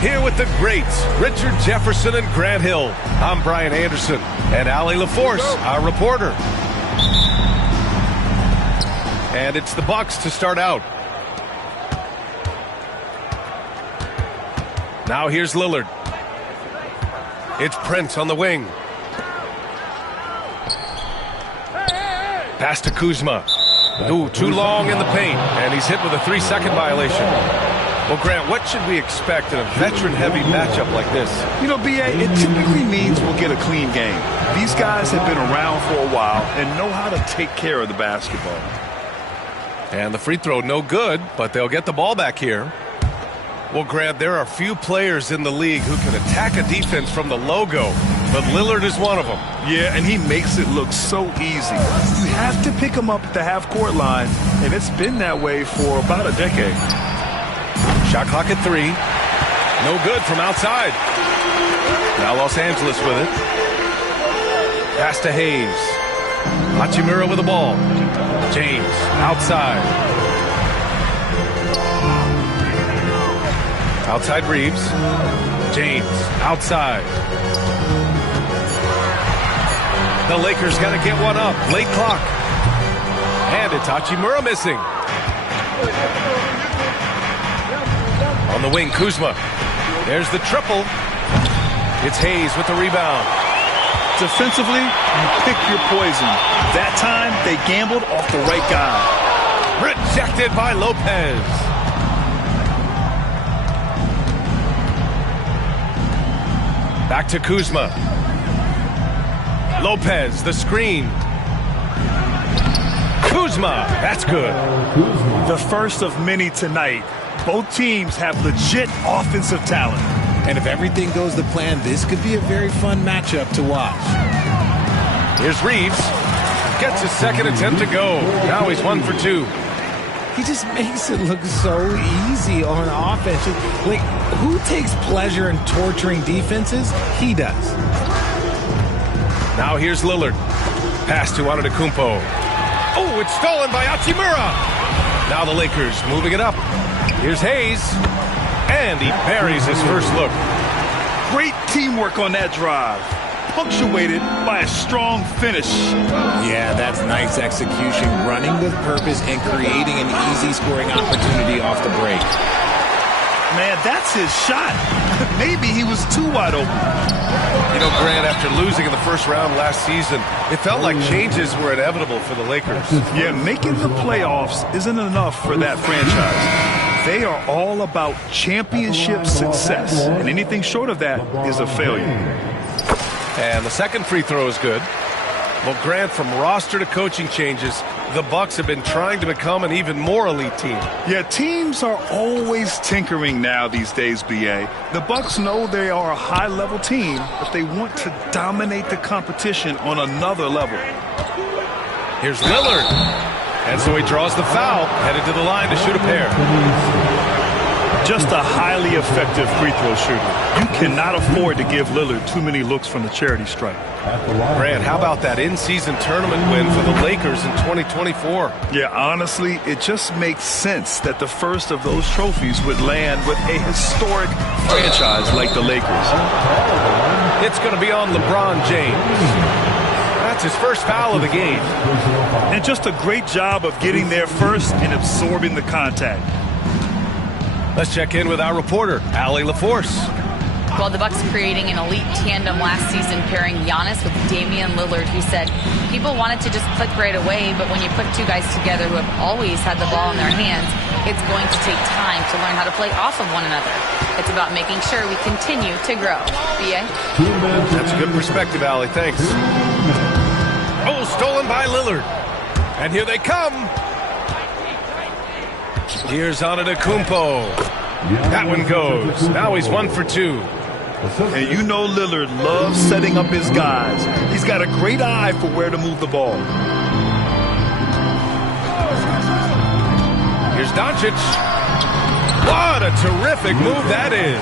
Here with the greats, Richard Jefferson and Grant Hill. I'm Brian Anderson, and Ali LaForce, our reporter. And it's the Bucks to start out. Now here's Lillard. It's Prince on the wing. Pass to Kuzma. Ooh, too long in the paint, and he's hit with a 3-second violation. Well, Grant, what should we expect in a veteran-heavy matchup like this? You know, B.A., it typically means we'll get a clean game. These guys have been around for a while and know how to take care of the basketball. And the free throw no good, but they'll get the ball back here. Well, Grant, there are few players in the league who can attack a defense from the logo, but Lillard is one of them. Yeah, and he makes it look so easy. You have to pick him up at the half-court line, and it's been that way for about a decade. Shot clock at 3. No good from outside. Now Los Angeles with it. Pass to Hayes. Hachimura with the ball. James outside. Outside Reeves. James outside. The Lakers got to get one up. Late clock. And it's Hachimura missing. On the wing, Kuzma. There's the triple. It's Hayes with the rebound. Defensively, you pick your poison. That time, they gambled off the right guy. Rejected by Lopez. Back to Kuzma. Lopez, the screen. Kuzma, that's good. The first of many tonight. Both teams have legit offensive talent. And if everything goes to plan, this could be a very fun matchup to watch. Here's Reeves. Gets his second attempt to go. Now he's 1 for 2. He just makes it look so easy on offense. Like, who takes pleasure in torturing defenses? He does. Now here's Lillard. Pass to Antetokounmpo. Oh, it's stolen by Hachimura. Now the Lakers moving it up. Here's Hayes. And he buries his first look. Great teamwork on that drive. Punctuated by a strong finish. Yeah, that's nice execution. Running with purpose and creating an easy scoring opportunity off the break. Man, that's his shot. Maybe he was too wide open. You know, Grant, after losing in the first round last season, it felt like changes were inevitable for the Lakers. Yeah, making the playoffs isn't enough for that franchise. They are all about championship success, and anything short of that is a failure. And the second free throw is good. Well, Grant, from roster to coaching changes, the Bucks have been trying to become an even more elite team. Yeah, teams are always tinkering now these days, B.A. The Bucks know they are a high-level team, but they want to dominate the competition on another level. Here's Lillard. And so he draws the foul, headed to the line to shoot a pair. Just a highly effective free throw shooter. You cannot afford to give Lillard too many looks from the charity stripe. Grant, how about that in-season tournament win for the Lakers in 2024? Yeah, honestly, it just makes sense that the first of those trophies would land with a historic franchise like the Lakers. It's going to be on LeBron James. That's his first foul of the game. And just a great job of getting there first and absorbing the contact. Let's check in with our reporter, Ali LaForce. Well, the Bucks creating an elite tandem last season, pairing Giannis with Damian Lillard, who said people wanted to just click right away, but when you put two guys together who have always had the ball in their hands, it's going to take time to learn how to play off of one another. It's about making sure we continue to grow. B.A.? That's a good perspective, Ali. Thanks. Oh, stolen by Lillard. And here they come. Here's Antetokounmpo. That one goes. Now he's 1 for 2. And you know Lillard loves setting up his guys. He's got a great eye for where to move the ball. Here's Doncic. What a terrific move that is.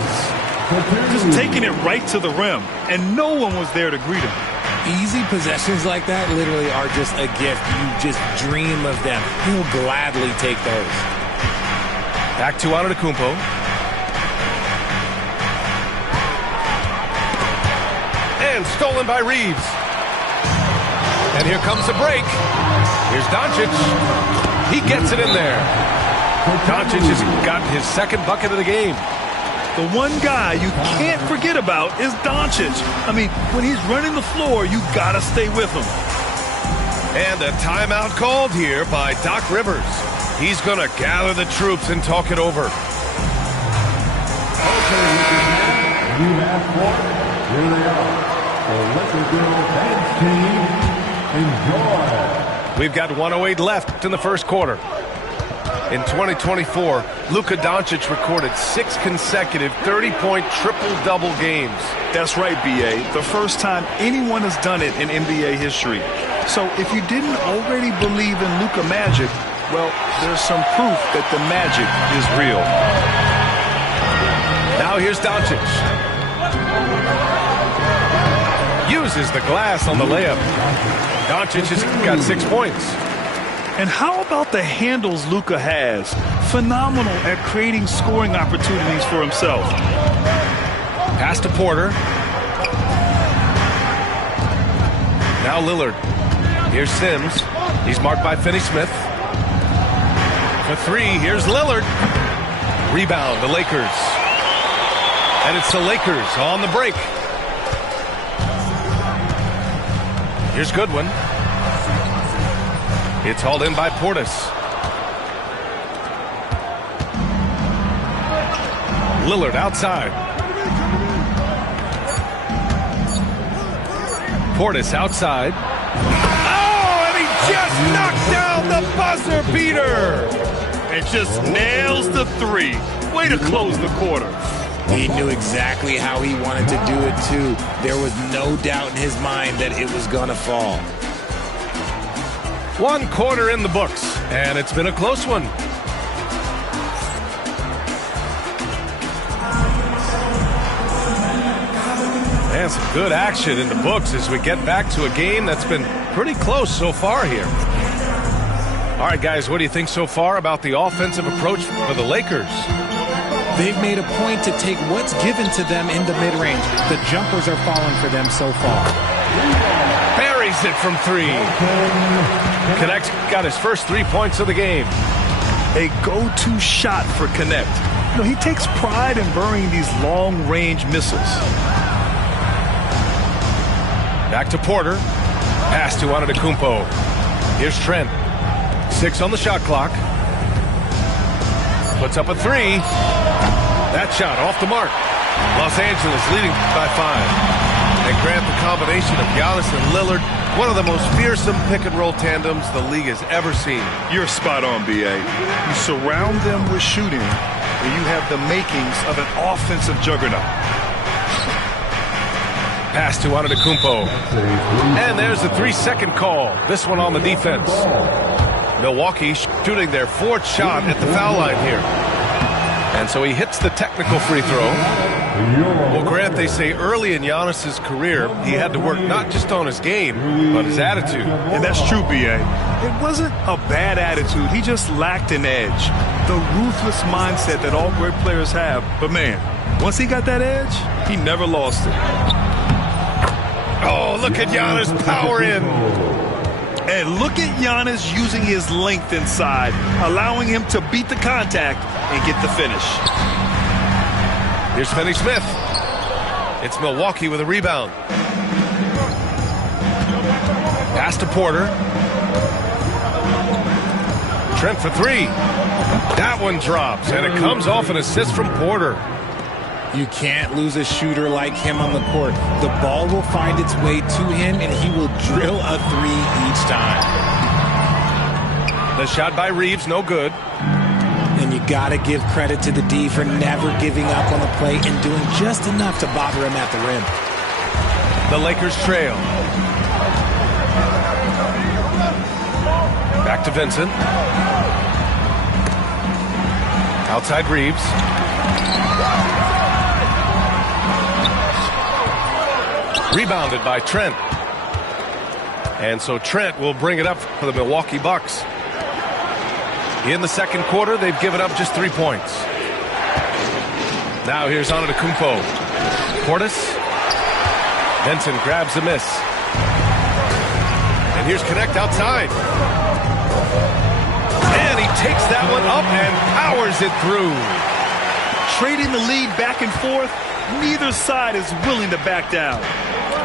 Just taking it right to the rim, and no one was there to greet him. Easy possessions like that literally are just a gift. You just dream of them. He'll gladly take those. Back to Antetokounmpo. And stolen by Reeves. And here comes the break. Here's Doncic. He gets it in there. Doncic has got his second bucket of the game. The one guy you can't forget about is Doncic. I mean, when he's running the floor, you gotta stay with him. And a timeout called here by Doc Rivers. He's going to gather the troops and talk it over. Okay, you have one. Here they are. The Lakers bench team. Enjoy. We've got 1:08 left in the first quarter. In 2024, Luka Doncic recorded 6 consecutive 30-point triple-double games. That's right, B.A. The first time anyone has done it in NBA history. So if you didn't already believe in Luka magic, well, there's some proof that the magic is real. Now here's Doncic. Uses the glass on the layup. Doncic has got 6 points. And how about the handles Luka has? Phenomenal at creating scoring opportunities for himself. Pass to Porter. Now Lillard. Here's Sims. He's marked by Finney-Smith. For 3, here's Lillard. Rebound, the Lakers. And it's the Lakers on the break. Here's Goodwin. It's hauled in by Portis. Lillard outside. Portis outside. Oh, and he just knocked down the buzzer beater. And just nails the 3. Way to close the quarter. He knew exactly how he wanted to do it, too. There was no doubt in his mind that it was going to fall. 1 quarter in the books, and it's been a close one. And some good action in the books as we get back to a game that's been pretty close so far here. All right, guys, what do you think so far about the offensive approach for the Lakers? They've made a point to take what's given to them in the mid-range. The jumpers are falling for them so far. Buries it from 3. Connect's got his first 3 points of the game. A go-to shot for Connect. You know, he takes pride in burying these long-range missiles. Back to Porter. Pass to Antetokounmpo. Here's Trent. 6 on the shot clock. Puts up a 3. That shot off the mark. Los Angeles leading by 5. And Grant, the combination of Giannis and Lillard, one of the most fearsome pick-and-roll tandems the league has ever seen. You're spot on, B.A. You surround them with shooting, and you have the makings of an offensive juggernaut. Pass to Antetokounmpo. And there's the 3-second call. This one on the defense. Milwaukee shooting their 4th shot at the foul line here. And so he hits the technical free throw. Well, Grant, they say early in Giannis's career, he had to work not just on his game, but his attitude. And that's true, B.A. It wasn't a bad attitude. He just lacked an edge. The ruthless mindset that all great players have. But, man, once he got that edge, he never lost it. Oh, look at Giannis power in. And look at Giannis using his length inside, allowing him to beat the contact and get the finish. Here's Finney-Smith. It's Milwaukee with a rebound. Pass to Porter. Trent for 3. That one drops, and it comes off an assist from Porter. You can't lose a shooter like him on the court. The ball will find its way to him, and he will drill a 3 each time. The shot by Reeves, no good. And you got to give credit to the D for never giving up on the play and doing just enough to bother him at the rim. The Lakers trail. Back to Vincent. Outside Reeves. Rebounded by Trent. And so Trent will bring it up for the Milwaukee Bucks. In the second quarter, they've given up just 3 points. Now here's Antetokounmpo. Portis. Benson grabs a miss. And here's Connect outside. And he takes that one up and powers it through. Trading the lead back and forth, neither side is willing to back down.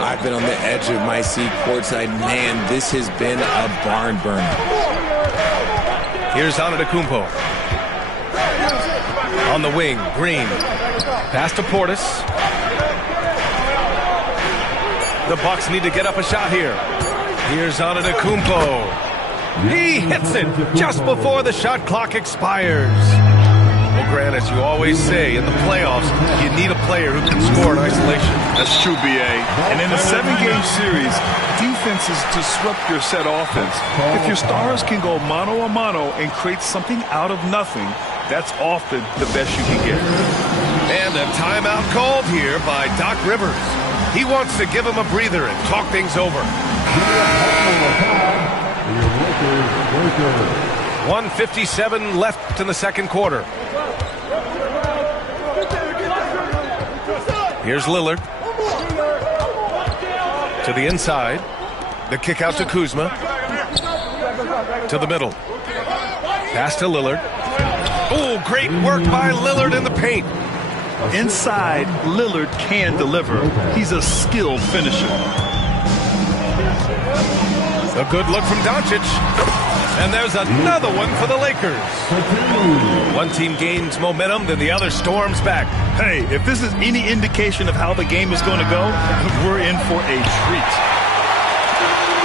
I've been on the edge of my seat courtside. Man, this has been a barn burner. Here's Antetokounmpo. On the wing, Green. Pass to Portis. The Bucks need to get up a shot here. Here's Antetokounmpo. He hits it just before the shot clock expires. Well, Grant, as you always say, in the playoffs, you need a player who can score in isolation. That's true, B.A. And in a 7-game series, defenses disrupt your set offense. If your stars can go mano-a-mano and create something out of nothing, that's often the best you can get. And a timeout called here by Doc Rivers. He wants to give him a breather and talk things over. 1:57 left in the second quarter. Here's Lillard. To the inside. The kick out to Kuzma. To the middle. Pass to Lillard. Oh, great work by Lillard in the paint. Inside, Lillard can deliver. He's a skilled finisher. A good look from Doncic. And there's another one for the Lakers. One team gains momentum, then the other storms back. Hey, if this is any indication of how the game is going to go, we're in for a treat.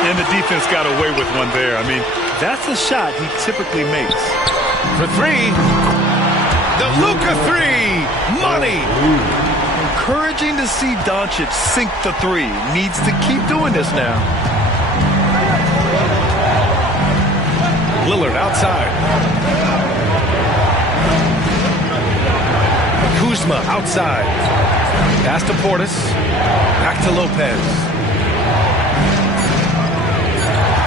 And the defense got away with one there. I mean, that's a shot he typically makes. For three. The Luka three. Money. Encouraging to see Doncic sink the three. Needs to keep doing this now. Lillard outside. Kuzma outside. Pass to Portis. Back to Lopez.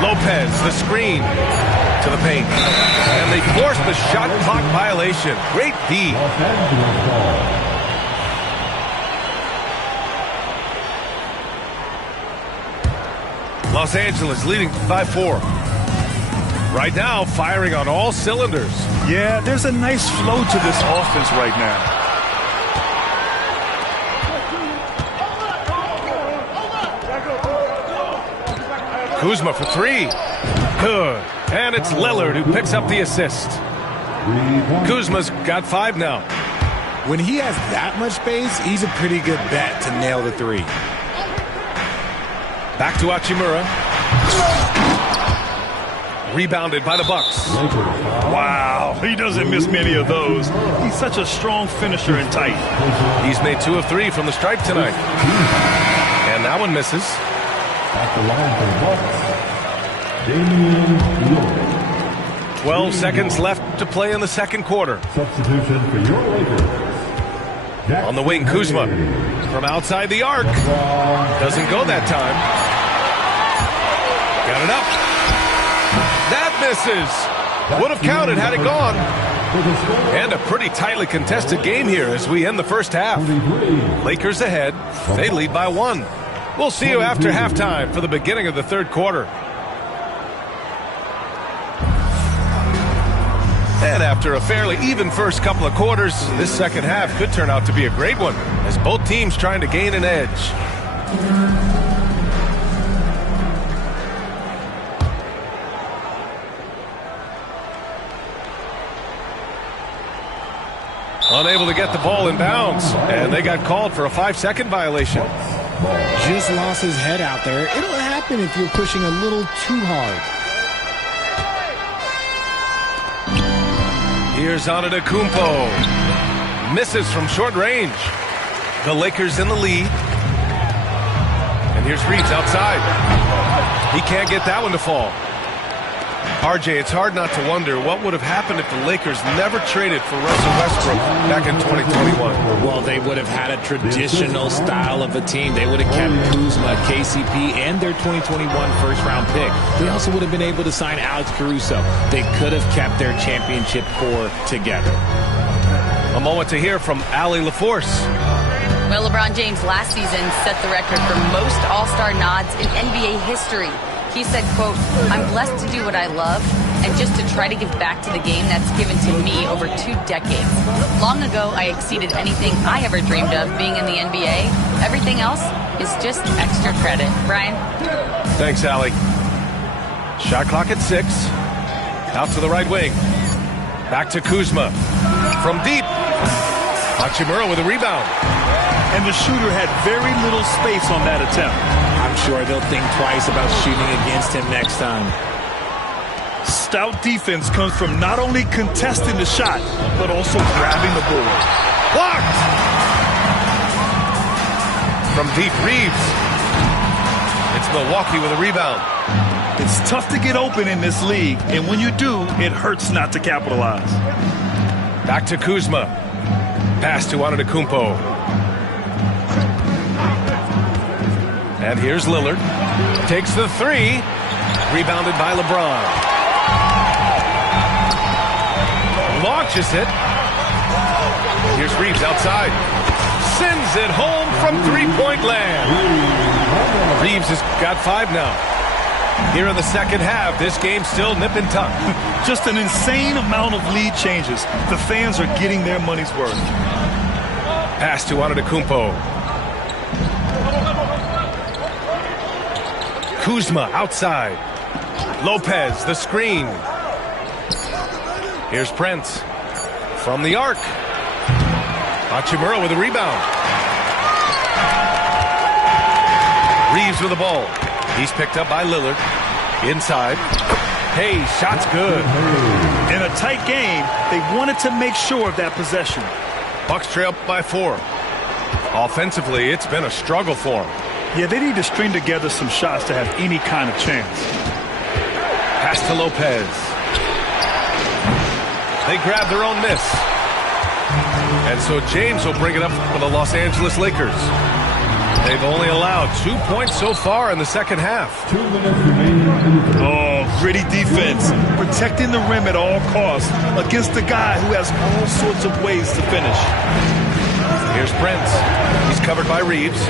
Lopez, the screen. To the paint. And they force the shot clock violation. Great D. Los Angeles leading 5-4. Right now, firing on all cylinders. Yeah, there's a nice flow to this offense right now. Kuzma for three. Good. And it's Lillard who picks up the assist. Kuzma's got 5 now. When he has that much space, he's a pretty good bet to nail the three. Back to Hachimura. Rebounded by the Bucks. Wow, he doesn't miss many of those. He's such a strong finisher and tight. He's made 2 of 3 from the stripe tonight. And that one misses. At the line for the Bucks, Damian Lillard. 12 seconds left to play in the second quarter. Substitution for your Lakers. On the wing, Kuzma. From outside the arc. Doesn't go that time. Got it up. That misses. Would have counted had it gone. And a pretty tightly contested game here as we end the first half. Lakers ahead. They lead by 1. We'll see you after halftime for the beginning of the third quarter. And after a fairly even first couple of quarters, this second half could turn out to be a great one as both teams trying to gain an edge. Unable to get the ball in bounds, and they got called for a 5-second violation. Just lost his head out there. It'll happen if you're pushing a little too hard. Here's Antetokounmpo. Misses from short range. The Lakers in the lead. And here's Reeves outside. He can't get that one to fall. RJ, it's hard not to wonder what would have happened if the Lakers never traded for Russell Westbrook back in 2021. Well, they would have had a traditional style of a team. They would have kept Kuzma, KCP, and their 2021 first-round pick. They also would have been able to sign Alex Caruso. They could have kept their championship core together. A moment to hear from Allie LaForce. Well, LeBron James last season set the record for most All-Star nods in NBA history. He said, quote, "I'm blessed to do what I love and just to try to give back to the game that's given to me over 2 decades. Long ago, I exceeded anything I ever dreamed of being in the NBA. Everything else is just extra credit." Brian? Thanks, Allie. Shot clock at 6. Out to the right wing. Back to Kuzma. From deep. Hachimura with a rebound. And the shooter had very little space on that attempt. I'm sure they'll think twice about shooting against him next time. Stout defense comes from not only contesting the shot, but also grabbing the board. Blocked! From deep, Reeves. It's Milwaukee with a rebound. It's tough to get open in this league, and when you do, it hurts not to capitalize. Back to Kuzma. Pass to Antetokounmpo. And here's Lillard. Takes the 3. Rebounded by LeBron. Launches it. Here's Reeves outside. Sends it home from three-point land. Reeves has got 5 now. Here in the second half, this game's still nip and tuck. Just an insane amount of lead changes. The fans are getting their money's worth. Pass to Antetokounmpo. Kuzma outside. Lopez, the screen. Here's Prince. From the arc. Hachimura with a rebound. Reeves with the ball. He's picked up by Lillard. Inside. Hey, shot's good. In a tight game, they wanted to make sure of that possession. Bucks trail by 4. Offensively, it's been a struggle for them. Yeah, they need to string together some shots to have any kind of chance. Pass to Lopez. They grab their own miss. And so James will bring it up for the Los Angeles Lakers. They've only allowed 2 points so far in the second half. 2 minutes remaining. Oh, gritty defense. Protecting the rim at all costs against a guy who has all sorts of ways to finish. Here's Prince. He's covered by Reeves.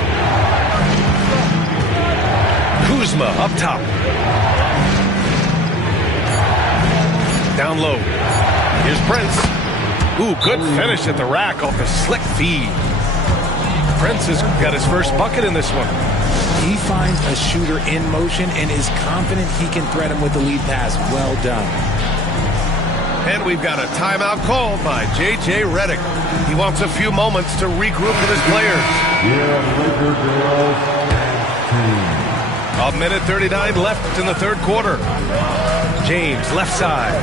Kuzma up top. Down low. Here's Prince. Ooh, good finish at the rack off the slick feed. Prince has got his first bucket in this one. He finds a shooter in motion and is confident he can threat him with the lead pass. Well done. And we've got a timeout called by J.J. Redick. He wants a few moments to regroup with his players. A minute 39 left in the third quarter. James, left side.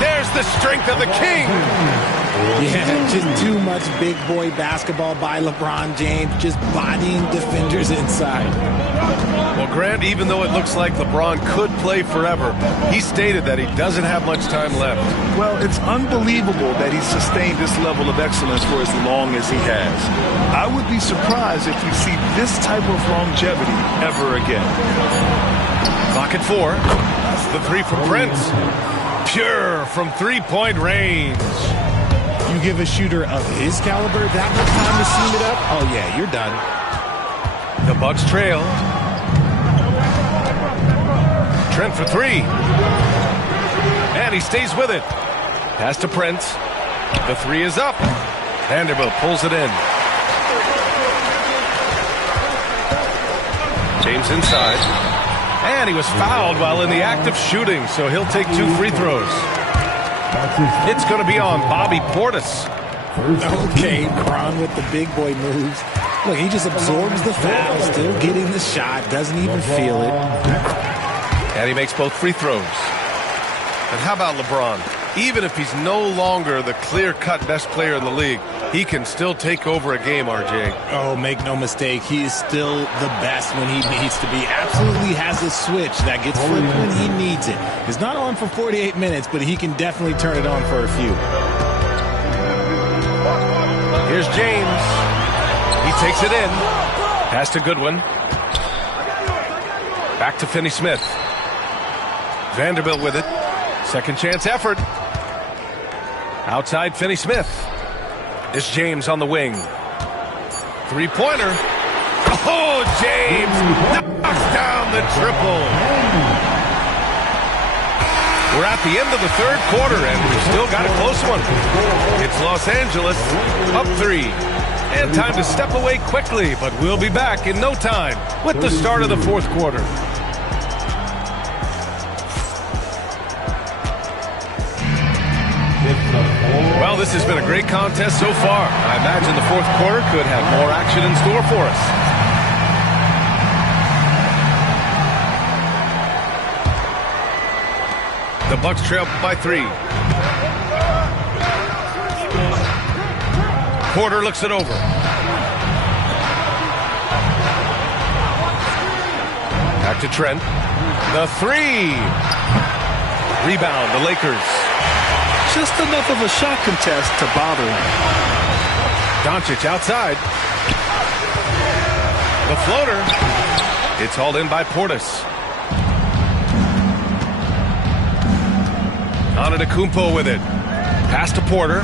There's the strength of the king. Yeah, just too much big boy basketball by LeBron James, just bodying defenders inside. Well, Grant, even though it looks like LeBron could play forever, he stated that he doesn't have much time left. Well, it's unbelievable that he's sustained this level of excellence for as long as he has. I would be surprised if we see this type of longevity ever again. Clock at 4. That's the 3 from Prince. Pure from three-point range. You give a shooter of his caliber that much time to seam it up? Oh, yeah, you're done. The Bucks trail. Trent for 3. And he stays with it. Pass to Prince. The 3 is up. Vanderbilt pulls it in. James inside. And he was fouled while in the act of shooting, so he'll take 2 free throws. It's going to be on Bobby Portis. Okay, Bron with the big boy moves. Look, he just absorbs the foul, still getting the shot, doesn't even feel it. And he makes both free throws. And how about LeBron? Even if he's no longer the clear-cut best player in the league, he can still take over a game, RJ. Oh, make no mistake, he is still the best when he needs to be. Absolutely has a switch that gets flipped when he needs it. It's not on for 48 minutes, but he can definitely turn it on for a few. Here's James. He takes it in. Pass to Goodwin. Back to Finney-Smith. Vanderbilt with it. Second chance effort. Outside, Finney-Smith. It's James on the wing. Three-pointer. Oh, James knocks down the triple. We're at the end of the third quarter, and we've still got a close one. It's Los Angeles up 3. And time to step away quickly, but we'll be back in no time with the start of the fourth quarter. Well, this has been a great contest so far. I imagine the fourth quarter could have more action in store for us. The Bucks trail by 3. Porter looks it over. Back to Trent. The 3. Rebound, the Lakers. Just enough of a shot contest to bother him. Doncic outside. The floater. It's hauled in by Portis. Antetokounmpo with it. Pass to Porter.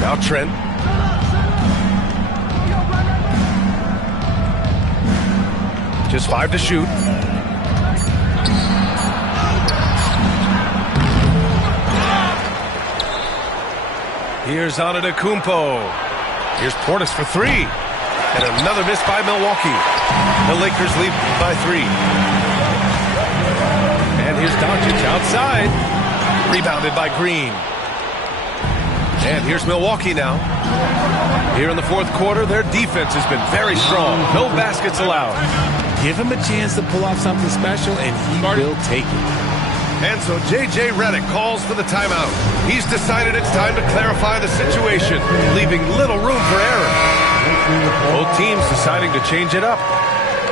Now Trent. Just 5 to shoot. Here's Antetokounmpo. Here's Portis for 3. And another miss by Milwaukee. The Lakers lead by 3. And here's Doncic outside. Rebounded by Green. And here's Milwaukee now. Here in the fourth quarter, their defense has been very strong. No baskets allowed. Give him a chance to pull off something special, and he will take it. And so J.J. Redick calls for the timeout. He's decided it's time to clarify the situation, leaving little room for error. Both teams deciding to change it up.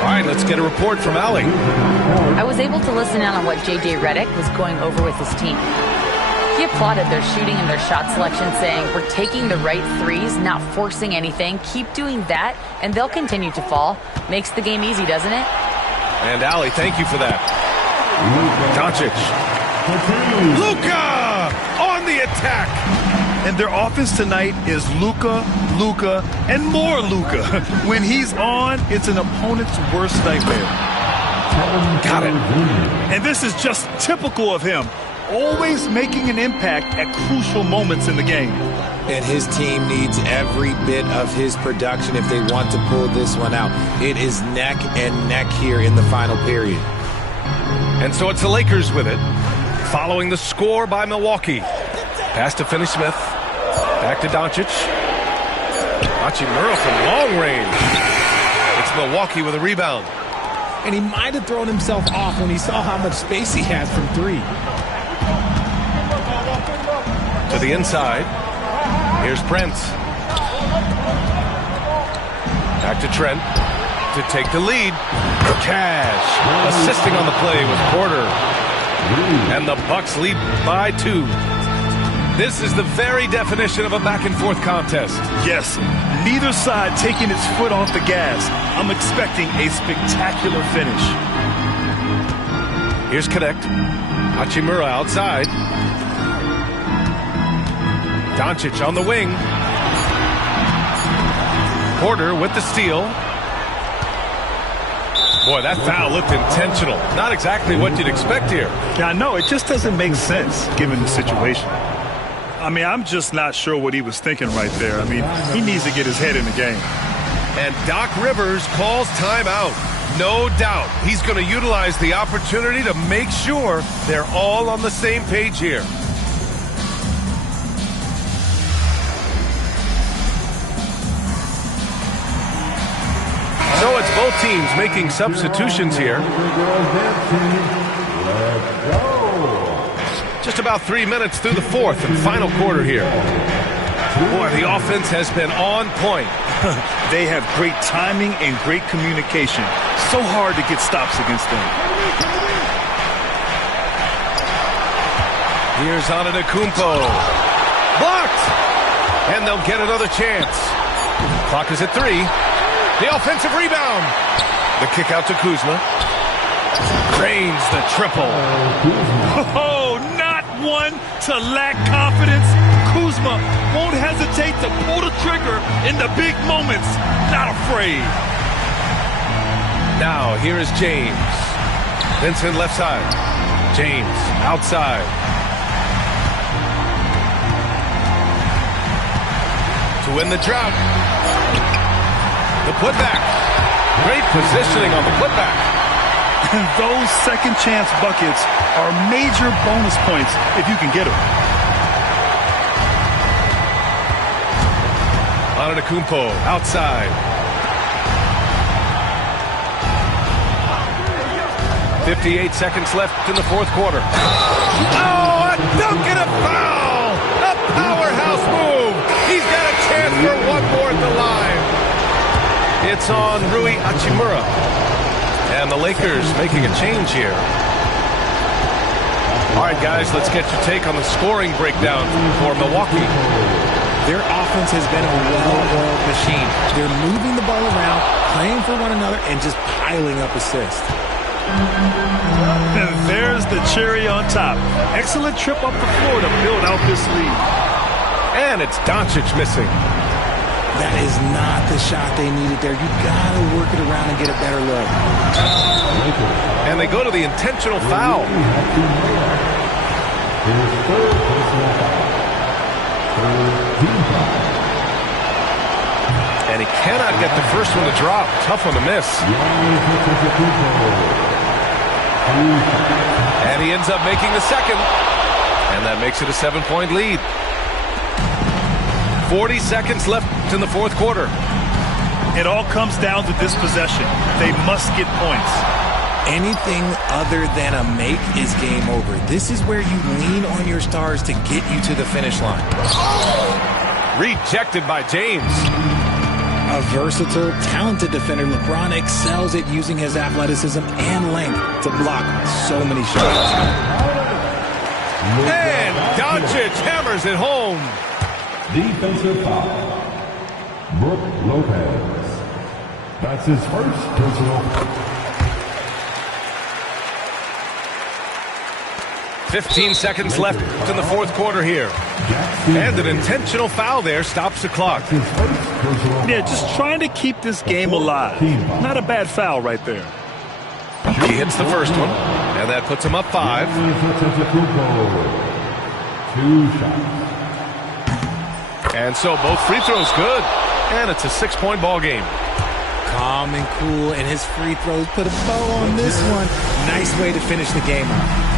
All right, let's get a report from Allie. I was able to listen in on what J.J. Redick was going over with his team. He applauded their shooting and their shot selection, saying, "We're taking the right threes, not forcing anything. Keep doing that, and they'll continue to fall." Makes the game easy, doesn't it? And Allie, thank you for that. Doncic. Luka on the attack. And their offense tonight is Luka, and more Luka. When he's on, it's an opponent's worst nightmare. Got it. And this is just typical of him. Always making an impact at crucial moments in the game. And his team needs every bit of his production if they want to pull this one out. It is neck and neck here in the final period. And so it's the Lakers with it, following the score by Milwaukee. Pass to Finney-Smith. Back to Doncic. Hachimura from long range. It's Milwaukee with a rebound. And he might have thrown himself off when he saw how much space he had from 3. To the inside. Here's Prince. Back to Trent to take the lead. Cash assisting on the play with Porter. And the Bucks lead by 2. This is the very definition of a back-and-forth contest. Yes, neither side taking its foot off the gas. I'm expecting a spectacular finish. Here's Connect. Hachimura outside. Doncic on the wing. Porter with the steal. Boy, that foul looked intentional. Not exactly what you'd expect here. Yeah, I know. It just doesn't make sense given the situation. I mean, I'm just not sure what he was thinking right there. I mean, he needs to get his head in the game. And Doc Rivers calls timeout. No doubt he's going to utilize the opportunity to make sure they're all on the same page here. So it's both teams making substitutions here. Just about 3 minutes through the fourth and final quarter here. Boy, the offense has been on point. They have great timing and great communication. So hard to get stops against them. Here's Antetokounmpo. Blocked! And they'll get another chance. Clock is at 3. The offensive rebound. The kick out to Kuzma. Drains the triple. Oh, not one to lack confidence. Kuzma won't hesitate to pull the trigger in the big moments. Not afraid. Now, here is James. Vincent left side. James outside. To win the drought. The putback. Great positioning on the putback. Those second chance buckets are major bonus points if you can get them. Antetokounmpo outside. 58 seconds left in the fourth quarter. Oh, a dunk and a foul! A powerhouse move! He's got a chance for one more at the line. It's on Rui Hachimura. And the Lakers making a change here. All right, guys, let's get your take on the scoring breakdown for Milwaukee. Their offense has been a well-oiled machine. They're moving the ball around, playing for one another, and just piling up assists. And there's the cherry on top. Excellent trip up the floor to build out this lead. And it's Doncic missing. That is not the shot they needed there. You got to work it around and get a better look. And they go to the intentional foul. And he cannot get the first one to drop. Tough one to miss. And he ends up making the second. And that makes it a 7-point lead. 40 seconds left in the fourth quarter. It all comes down to this possession. They must get points. Anything other than a make is game over. This is where you lean on your stars to get you to the finish line. Rejected by James. A versatile, talented defender, LeBron excels at using his athleticism and length to block so many shots. And Doncic hammers it home. Defensive foul. Brook Lopez. That's his first personal. 15 seconds left in the fourth quarter here. And an intentional foul there stops the clock. Yeah, just trying to keep this game alive. Not a bad foul right there. He hits the first one, and that puts him up 5. 2 shots. And so both free throws good, and it's a 6-point ball game. Calm and cool, and his free throws put a bow on this one. Nice way to finish the game out.